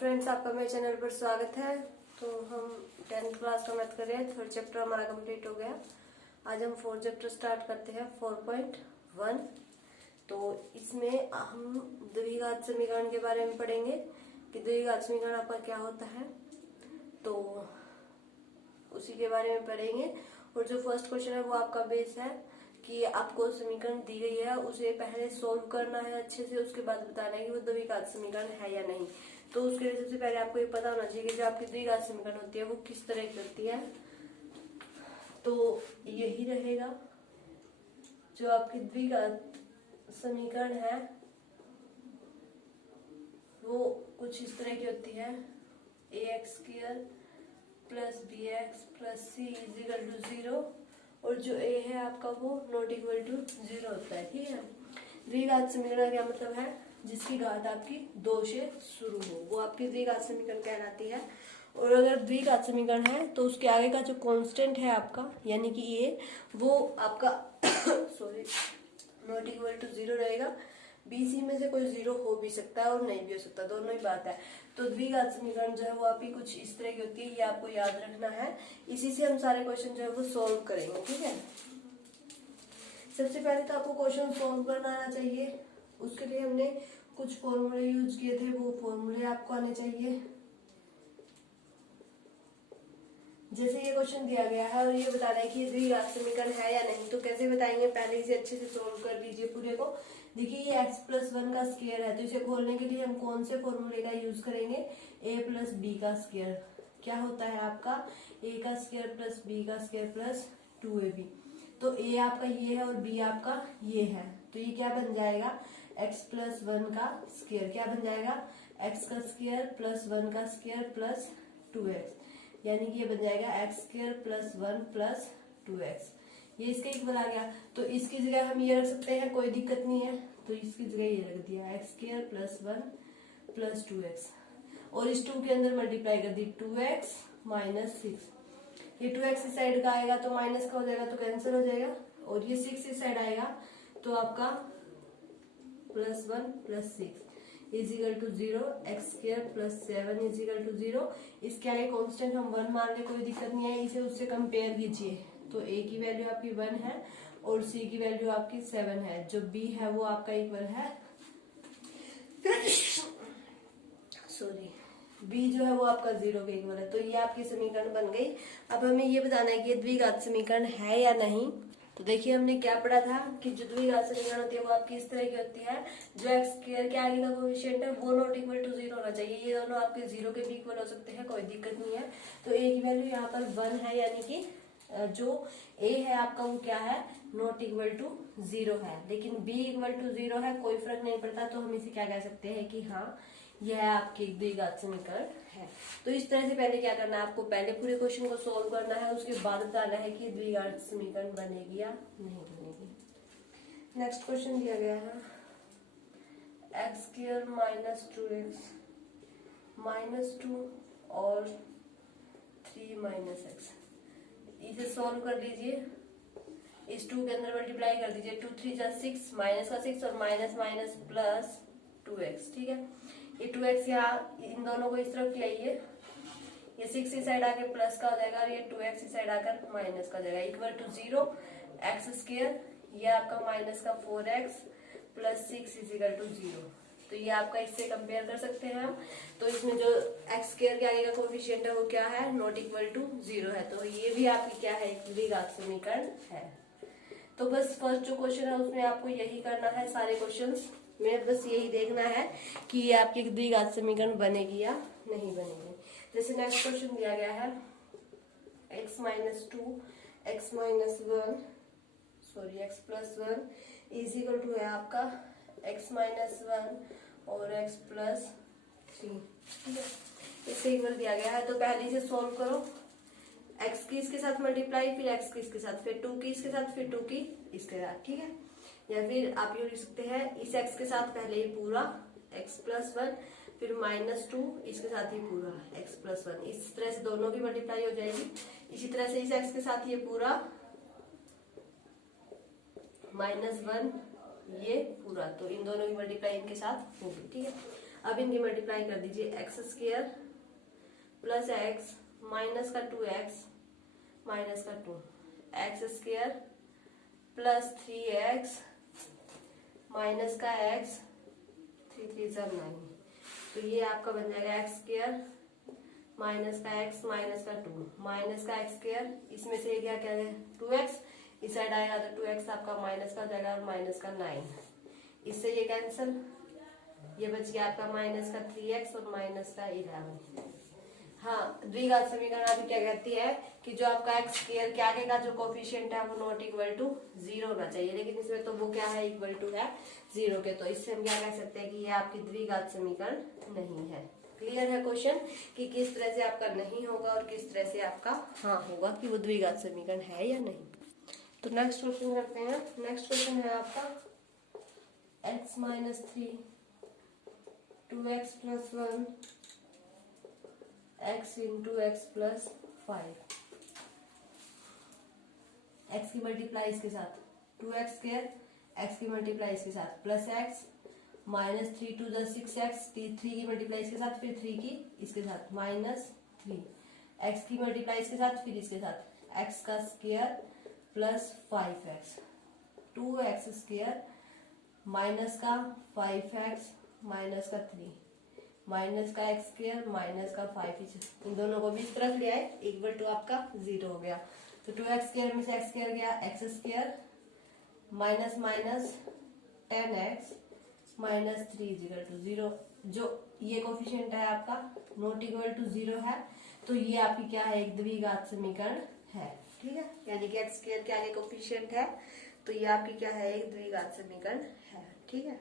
Friends, आपका मेरे channel पर स्वागत है। तो हम 10th क्लास का मैथ कर रहे हैं। थर्ड चैप्टर हमारा कंप्लीट हो गया। आज हम फोर्थ चैप्टर स्टार्ट करते हैं 4.1। तो इसमें हम द्विघात समीकरण के बारे में पढ़ेंगे कि द्विघात समीकरण आपका क्या होता है, तो उसी के बारे में पढ़ेंगे। और जो फर्स्ट क्वेश्चन है वो आपका बेस है कि आपको समीकरण दी गई है, उसे पहले सोल्व करना है अच्छे से, उसके बाद बताना है कि वो द्विघात समीकरण है या नहीं। तो उसके लिए सबसे पहले आपको ये पता होना चाहिए कि जो आपकी द्विघात समीकरण होती है वो किस तरह की होती है। तो यही रहेगा जो आपकी द्विघात समीकरण है वो कुछ इस तरह की होती है। ax² plus bx plus c equal to 0 और जो a है आपका वो नॉट इक्वल टू 0 होता है। ठीक है। द्विघात समीकरण का क्या मतलब है? जिसकी घात आपकी 2 से शुरू हो वो आपकी द्विघात समीकरण कहलाती है। और अगर द्विघात समीकरण है तो उसके आगे का जो कांस्टेंट है आपका यानी कि a वो आपका सॉरी नॉट इक्वल टू 0 रहेगा। बीसी में से कोई 0 हो भी सकता है और नहीं भी हो सकता, दोनों ही बात है। तो द्विघात समीकरण जो है वो आपकी कुछ इस तरह की होती है, ये आपको याद रखना है। इसी से हम सारे क्वेश्चन जो है वो सॉल्व करेंगे। ठीक है। सबसे पहले तो आपको क्वेश्चन सॉल्व करना आना चाहिए। उसके लिए हमने कुछ फॉर्मूले यूज किए थे, वो फॉर्मूले आपको आने चाहिए। जैसे ये क्वेश्चन दिया गया है और ये बताना है कि ये द्विघात समीकरण है या नहीं, तो कैसे बताएंगे? पहले इसे अच्छे से सोल्व कर लीजिए पूरे को। देखिए ये x+1 का स्क्वायर है, तो इसे खोलने के लिए हम कौन से फॉर्मूले का यूज करेंगे? a प्लस बी का स्क्वायर क्या होता है आपका? a का स्क्वायर प्लस b का स्क्वायर प्लस 2ab। तो a आपका ये है और b आपका ये है, तो ये क्या बन जाएगा? x+1 का स्क्वायर क्या बन जाएगा? x का स्क्वायर प्लस 1 का स्क्वायर प्लस 2x, यानी कि ये बन जाएगा x² प्लस 1 प्लस 2x। ये इसका इक्वल आ गया। तो इसकी जगह हम ये रख सकते हैं, कोई दिक्कत नहीं है। तो इसकी जगह ये रख दिया x² प्लस 1 प्लस 2x और इस 2 के अंदर मल्टीप्लाई कर दी 2x माइनस 6। ये 2x इस साइड का आएगा तो माइनस का हो जाएगा तो कैंसिल हो जाएगा, और ये 6 इस साइड आएगा तो आपका plus 1 plus 6 equal to 0। x² plus 7 equal to 0। इसके आगे कांस्टेंट हम 1 मान ले, कोई दिक्कत नहीं है। इसे उससे कंपेयर कीजिए तो a की वैल्यू आपकी 1 है और c की वैल्यू आपकी 7 है। जो b है वो आपका इक्वल है सॉरी b जो है वो आपका 0 के इक्वल है। तो ये आपकी समीकरण बन गई। अब हमें ये बताना है कि द्विघात समीकरण है या नहीं। तो देखिए हमने क्या पढ़ा था कि जो द्विघात समीकरण होती है वो आपकी इस तरह की होती है। जो x² के आगे का कोएफिशिएंट है वो नॉट इक्वल टू 0 होना चाहिए। ये दोनों आपके 0 के भी इक्वल हो सकते हैं, कोई दिक्कत नहीं है। तो a की वैल्यू यहाँ पर 1 है, यानी कि जो a है आपका वो क्या है? नॉट इक्वल टू 0 है। लेकिन b इक्वल टू 0 है, कोई फर्क नहीं पड़ता। तो हम इसे क्या कह सकते हैं कि हाँ यह आपकी द्विघात समीकरण है। तो इस तरह से पहले क्या करना है, आपको पहले पूरे क्वेश्चन को सोल्व करना है, उसके बाद बताना है कि द्विघात समीकरण बनेगी या नहीं बनेगी। नेक्स्ट क्वेश्चन दिया गया है x² माइनस 2x माइनस 2 और 3 माइनस x। इसे सोल्व कर लीजिए। इस 2 के अंदर मल्टीप्लाई कर दीजिए। 2 3 जा 6, माइनस का 6 और माइनस माइनस प्लस 2x। ठीक है। ये 2x यहाँ इन दोनों को इस तरफ ले आइए, ये 6 इस साइड आके प्लस का हो जाएगा और ये 2x इस साइड आकर माइनस का हो जाएगा। इक्वल टू 0 x², ये आपका माइनस का 4x प्लस 6 इजिकल टू 0। तो ये आपका इससे कंपेयर कर सकते हैं हम। तो इसमें जो x² के आगे का कोएफिशिएंट है वो क्या है? नॉट इक्वल टू 0 है। तो ये भी आपकी क्या है? द्विघात समीकरण है। तो बस फर्स्ट जो क्वेश्चन है उसमें आपको यही करना है। सारे क्वेश्चंस में बस यही देखना है कि ये आपकी द्विघात समीकरण बनेगी या नहीं बनेगी। जैसे नेक्स्ट क्वेश्चन दिया गया है x minus 2 x minus 1 sorry x plus 1 is equal to है आपका x माइनस 1 और x प्लस 3। ठीक है। इससे इक्वल दिया गया है तो पहले इसे सोल्व करो। x की इसके साथ मल्टीप्लाई, फिर x की इसके साथ, फिर 2 की इसके साथ, फिर 2 की इसके साथ। ठीक है। या फिर आप ये लिख सकते हैं इस x के साथ पहले ही पूरा x प्लस 1, फिर माइनस 2 इसके साथ ही पूरा x प्लस 1। इस तरह से दोनों की मल्टीप्लाई हो जाएगी। इसी तरह से इस x के साथ ये पूरा -1 ये पूरा, तो इन दोनों की मल्टीप्लाई इनके साथ होगी। ठीक है। अब इनकी मल्टीप्लाई कर दीजिए, x square plus X minus का 2x माइनस का 2, x square plus 3x minus का x, 3 3 सब 9, तो ये आपका बन जाएगा एक्स स्क्वायर माइनस का x माइनस का 2 माइनस का एक्स स्क्वायर, इसमें से क्या क्या है 2x, इस साइड आएगा तो 2x आपका माइनस का जाएगा और माइनस का 9, इससे ये कैंसिल, ये बच गया आपका माइनस का 3x और माइनस का 11। हाँ, द्विघात समीकरण अभी क्या कहती है कि जो आपका एक्स स्क्वायर के आगे का जो कोफिशिएंट है वो नॉट इक्वल टू 0 होना चाहिए, लेकिन इसमें तो वो क्या है इक्वल टू है 0 के, तो इससे हम क्या कह सकते हैं कि ये आपकी द्विघात समीकरण नहीं है। क्लियर है क्वेश्चन कि किस तरह से आपका नहीं होगा और किस तरह से आपका हाँ होगा कि वो द्विघात समीकरण है या नहीं। तो नेक्स्ट क्वेश्चन करते हैं। नेक्स्ट क्वेश्चन है आपका x minus 3 2x plus 1 x into X plus 5, X की मल्टीप्लाई इसके साथ 2x स्क्वायर, एक्स की मल्टीप्लाई इसके साथ plus X minus 3 to the 6x, 3 की मल्टीप्लाई इसके साथ फिर 3 की इसके साथ माइनस 3, एक्स की मल्टीप्लाई इसके साथ फिर इसके साथ एक्स का square plus 5x, 2x square minus का 5x माइनस का 3 माइनस का एक्स स्क्वायर माइनस का 5, इन दोनों को भी इस तरफ ले आए, इक्वल टू आपका 0 हो गया, तो 2x स्क्वायर में से x स्क्वायर गया, X square minus minus 10x minus 3 equal to 0, जो ये कोफिशिएंट है आपका नॉट इक्वल टू 0 है, तो ये आपकी क्या है एक द्विघात समीकरण है। ठीक है, यानी कि एक्स स्क्वायर के आगे कोफिशिएंट है तो ये आपकी क्या है एक द्विघात समीकरण है। ठीक है,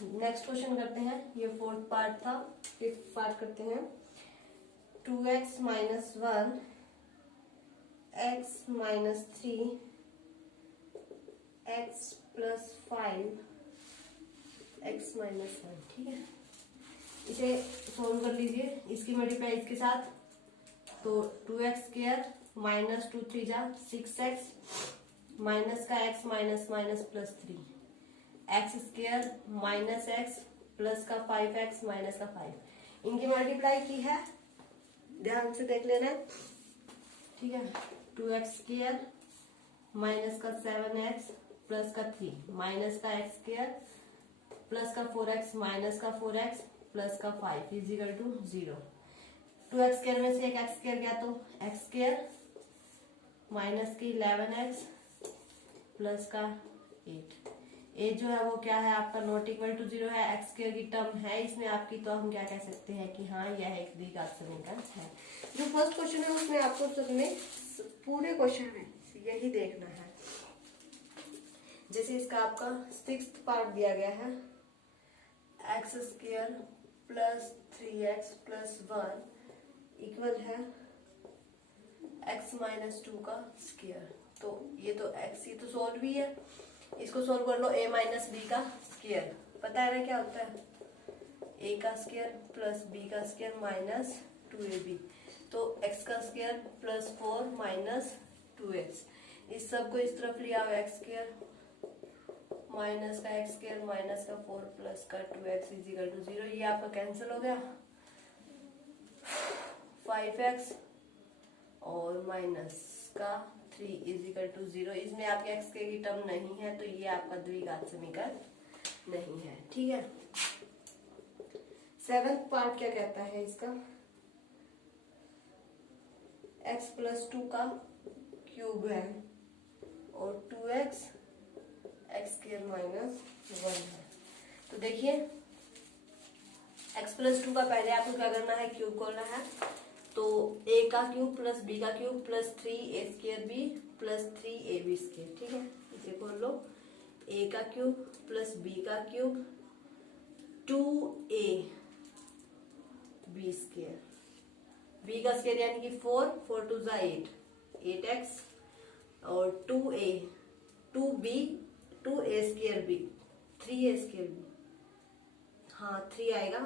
नेक्स्ट क्वेश्चन करते हैं, ये फोर्थ पार्ट था, फिफ्थ पार्ट करते हैं। 2x minus 1 x minus 3 x plus 5 x minus 1। ठीक है, इसे सोल्व कर लीजिए, इसकी मल्टीप्लाई इसके साथ, तो 2x स्क्वायर माइनस 2 3 जा 6x माइनस का x minus minus plus 3, x square minus x plus का 5x माइनस का 5, इनकी मल्टीप्लाई की है, ध्यान से देख लेना। ठीक है, 2x स्क्वायर माइनस का 7x प्लस का 3 माइनस का एक्स स्क्वायर प्लस का 4x माइनस का 4x प्लस का 5 इजिकल टू 0, 2x स्क्वायर में से एक एक्स स्क्वायर गया तो एक्स स्क्वायर माइनस की 11x प्लस का 8, ए जो है वो क्या है आपका नॉट इक्वल टू 0 है, एक्स स्क्वायर की टर्म है इसमें आपकी, तो हम क्या कह सकते हैं कि हाँ यह एक द्विघात समीकरण है। जो फर्स्ट क्वेश्चन है उसमें आपको सब में पूरे क्वेश्चन में यही देखना है। जैसे इसका आपका सिक्स्थ पार्ट दिया गया है, x square plus 3x plus 1 equal है x माइनस 2 का स्क्वायर, तो ये तो x ये तो सोल्व भी है, इसको सोल्व कर लो, a माइनस बी का स्क्वायर, पता है ना क्या होता है, a का स्क्वायर प्लस b का स्क्वायर माइनस 2ab, तो x का स्क्वायर प्लस 4 माइनस 2x, इस सब को इस तरफ लिया हुआ x स्क्वायर माइनस का x स्क्वायर माइनस का 4 प्लस का 2x इजिकल टू 0, ये आपका कैंसिल हो गया, 5x और माइनस का 3 इजिकल टू 0, इसमें आपके x के की टर्म नहीं है, तो ये आपका द्विघात समीकरण नहीं है। ठीक है, सेवेंथ पार्ट क्या कहता है इसका, x प्लस 2 का क्यूब है और 2x एक्स स्क्वायर माइनस 1 है, तो देखिए x प्लस 2 का पहले आपको क्या करना है क्यूब करना है, तो a का क्यूब प्लस b का cube plus 3a square b plus 3ab square. ठीक है, इसे खोल लो, a का क्यूब प्लस b का cube 2a b square, b का स्क्वायर यानी कि 4 4 2 जा 8x और 2a 2b 2a square b 3a square b, हाँ 3 आएगा,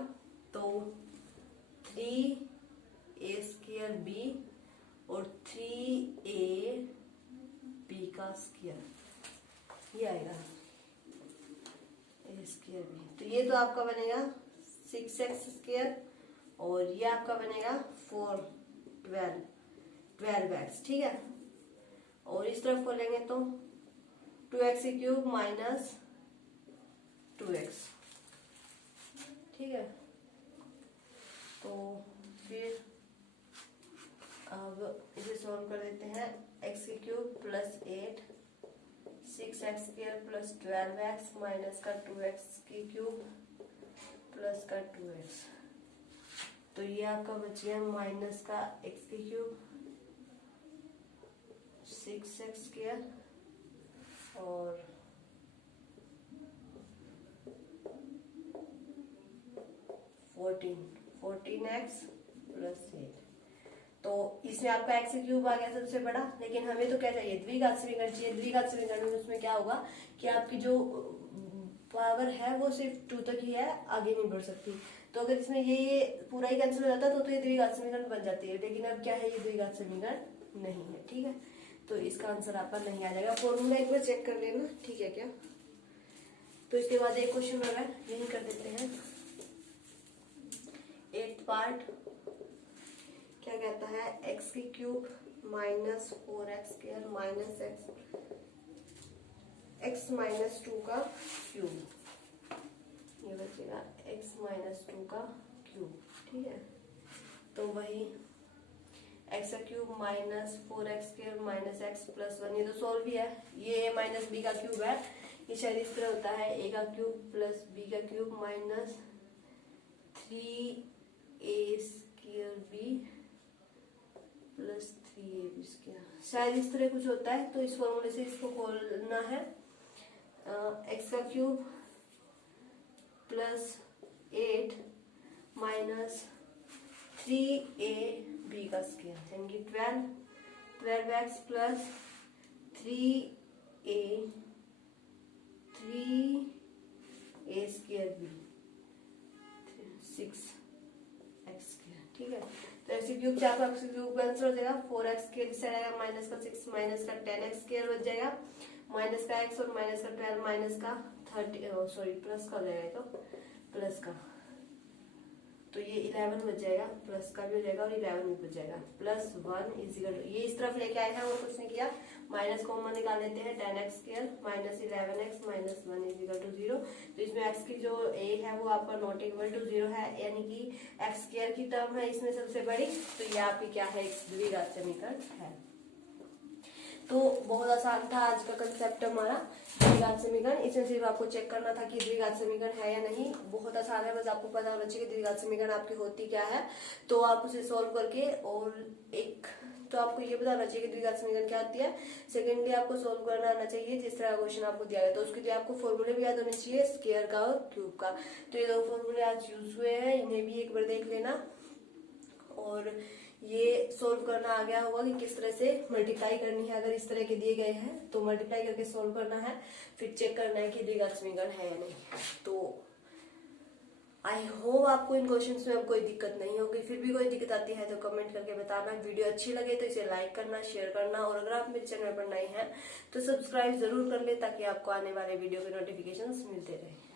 तो 3a स्क्वायर b और 3a b का स्क्वायर, ये आएगा a स्क्वायर बी। तो ये तो आपका बनेगा 6x स्क्वायर और ये आपका बनेगा 12x, ठीक है। और इस तरफ खोलेंगे तो 2x क्यूब माइनस 2x, ठीक है। तो फिर अब इसे सॉल्व कर देते हैं। x cube plus 8 6x square plus 12x minus का 2x क्यूब प्लस का 2x। तो ये आपका बच गया माइनस का x क्यूब 6x स्क्वायर और 14x प्लस 8। तो इसमें आपका x क्यूब आ गया सबसे बड़ा, लेकिन हमें तो क्या चाहिए, द्विघात समीकरण चाहिए। द्विघात समीकरण में उसमें क्या होगा कि आपकी जो पावर है वो सिर्फ 2 तक ही है, आगे नहीं बढ़ सकती। तो अगर इसमें ये पूरा ही कैंसिल हो जाता तो ये द्विघात समीकरण बन जाती है, लेकिन अब क्या है, ये द्विघात समीकरण नहीं है, ठीक है। तो इसका आंसर आपका नहीं आ जाएगा। फॉर्मूला एक बार चेक कर लेना, ठीक है क्या। तो इसके बाद एक क्वेश्चन हो रहा है, यही कर देते हैं। 8th पार्ट क्या कहता है, x की cube minus 4x square minus x minus 2 का क्यूब, ये बचेगा x माइनस 2 का क्यूब, ठीक है। तो वही x का cube minus 4x square minus x plus 1, ये तो सॉल्व भी है। ये a माइनस b का क्यूब है, ये शायद इस तरह होता है, a का क्यूब प्लस b का cube minus 3a square b plus 3ab square, शायद इस तरह कुछ होता है। तो इस फॉर्मूले से इसको खोलना है। x का क्यूब प्लस 8 माइनस 3ab का स्क्वायर, यानी 12x plus 3a square b 6x square, ठीक है। तो x क्यूब चार को x क्यूब कैंसिल हो जाएगा, 4x के इस साइड आएगा माइनस का 6 माइनस का 10x स्क्वायर बच जाएगा, माइनस का x और माइनस का 12 माइनस का 30 सॉरी प्लस का हो जाएगा, तो प्लस का, तो ये 11 बच जाएगा, प्लस का भी हो जाएगा और 11 भी बच जाएगा। प्लस 1 इजिकल, ये इस तरफ लेके आए हैं और कुछ नहीं किया, माइनस कॉमन निकाल लेते हैं, 10x square minus 11x minus 1 equal to 0। तो इसमें x की जो a है वो आपका नॉट इक्वल टू 0 है, यानी कि x स्क्वायर की टर्म है इसमें सबसे बड़ी, तो ये आपकी क्या है, द्विघात समीकरण है। तो बहुत आसान था आज का कंसेप्ट हमारा, द्विघात समीकरण। इसमें सिर्फ आपको चेक करना था कि द्विघात समीकरण है या नहीं, बहुत आसान है, बस आपको पता होना चाहिए कि द्विघात समीकरण आपकी होती क्या है। तो आप उसे सॉल्व करके, और एक तो आपको ये बताना चाहिए कि द्विघात समीकरण क्या होती है, सेकेंडली आपको सॉल्व करना आना चाहिए जिस तरह क्वेश्चन आपको दिया गया। तो उसके लिए आपको फॉर्मूले भी याद होने चाहिए, स्क्वायर का और क्यूब का। तो ये 2 फॉर्मूले आज यूज हुए हैं, इन्हें भी एक बार देख लेना, और ये सोल्व करना आ गया होगा कि किस तरह से मल्टीप्लाई करनी है। अगर इस तरह के दिए गए हैं तो मल्टीप्लाई करके सोल्व करना है, फिर चेक करना है कि द्विघात समीकरण है या नहीं। तो आई होप आपको इन क्वेश्चंस में अब कोई दिक्कत नहीं होगी। फिर भी कोई दिक्कत आती है तो कमेंट करके बताना। वीडियो अच्छी लगे तो इसे लाइक करना, शेयर करना, और अगर आप मेरे चैनल पर नए हैं तो सब्सक्राइब जरूर कर ले, ताकि आपको आने वाले वीडियो के नोटिफिकेशंस मिलते रहे।